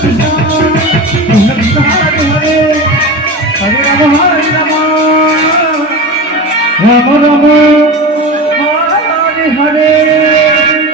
Krishna Hare